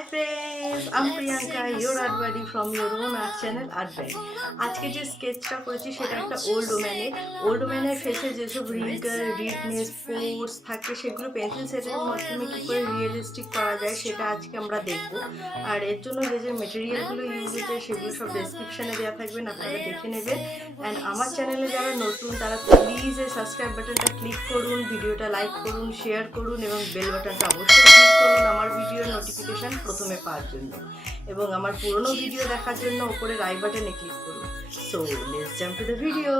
Hi friends, I'm Priyanka, your art buddy from your own art channel Artzbag. আজকে যে স্কেচটা করেছি সেটা একটা ওল্ড ওম্যানের ফেসে যেসব রিঙ্কেল, রিডনেস, পোর্স থাকে সেগুলো পেন্সিল সেটের মাধ্যমে কী করে রিয়েলিস্টিক করা যায় সেটা আজকে আমরা দেখব। আর এর জন্য যে যে মেটেরিয়ালগুলো ইউজ হচ্ছে সেগুলো সব ডেসক্রিপশানে দেওয়া থাকবেন, আপনারা দেখে নেবেন। অ্যান্ড আমার চ্যানেলে যারা নতুন তারা প্লিজ এই সাবস্ক্রাইব বাটনটা ক্লিক করুন, ভিডিওটা লাইক করুন, শেয়ার করুন এবং বেল বাটনটা অবশ্যই ক্লিক করুন আমার ভিডিওর নোটিফিকেশান প্রথমে পাওয়ার জন্য, এবং আমার পুরনো ভিডিও দেখার জন্য উপরে রাইট বাটনে ক্লিক করুন। So let's jump to the video.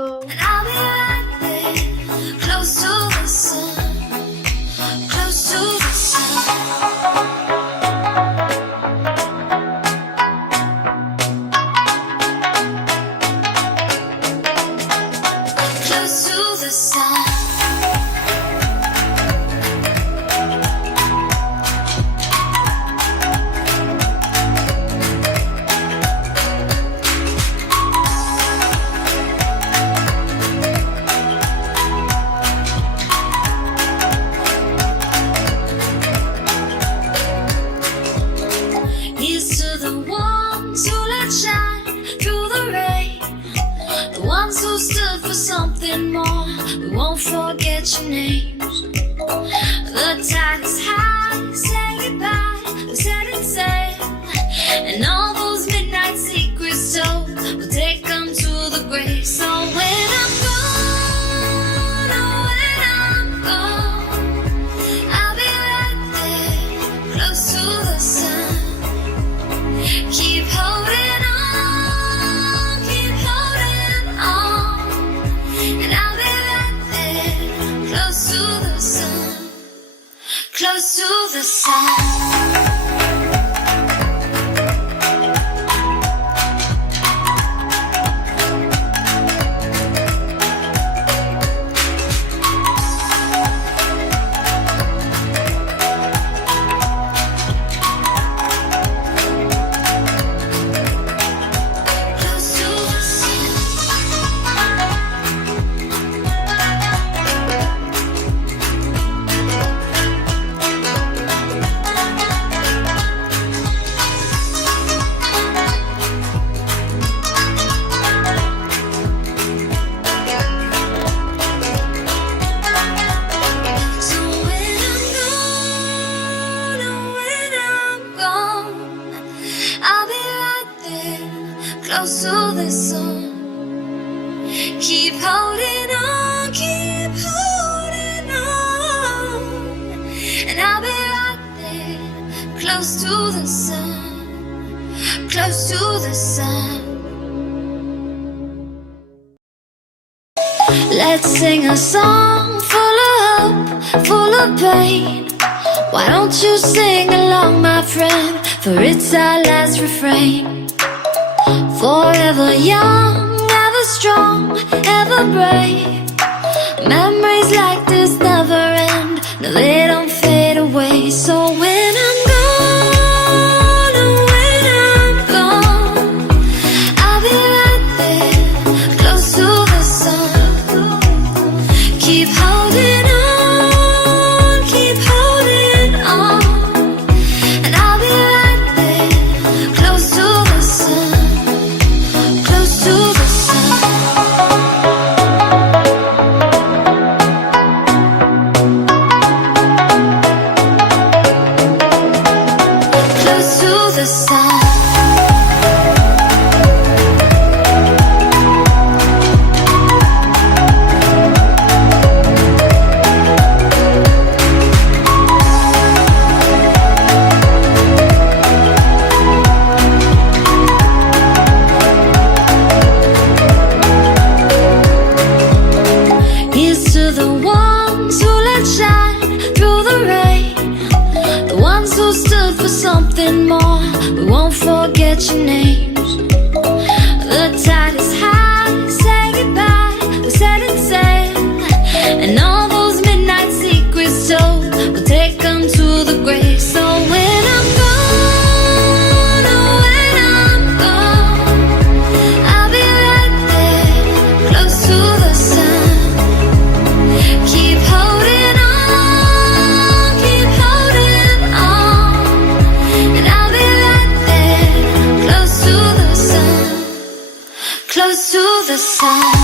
Who stood for something more, we won't forget your names. The tide is high, say goodbye, we set it sail. And all those midnight secrets told, we'll take them to the grave. So when I'm gone, oh when I'm gone, I'll be right there, close to the sun. Keep holding on. Close to the sun. Close to the sun. Keep holding on, keep holding on. And I'll be right there, close to the sun, close to the sun. Let's sing a song full of hope, full of pain. Why don't you sing along, my friend, for it's our last refrain. Forever young, ever strong, ever brave. Memories like this never end, no they don't fade away. So when I'm gone, oh when I'm gone, I'll be right there, close to the sun. Keep holding on, keep holding on. And I'll be right there, close to the sun. To the sun. Close to the sun. Stood for something more, we won't forget your names. The tide is high, say goodbye, we set it sail. And all those midnight secrets told, we'll take them to the grave. So when I'm gone, oh when I'm gone, I'll be right there, close to the sun. Keep holding on, keep holding on. And I'll be the sun.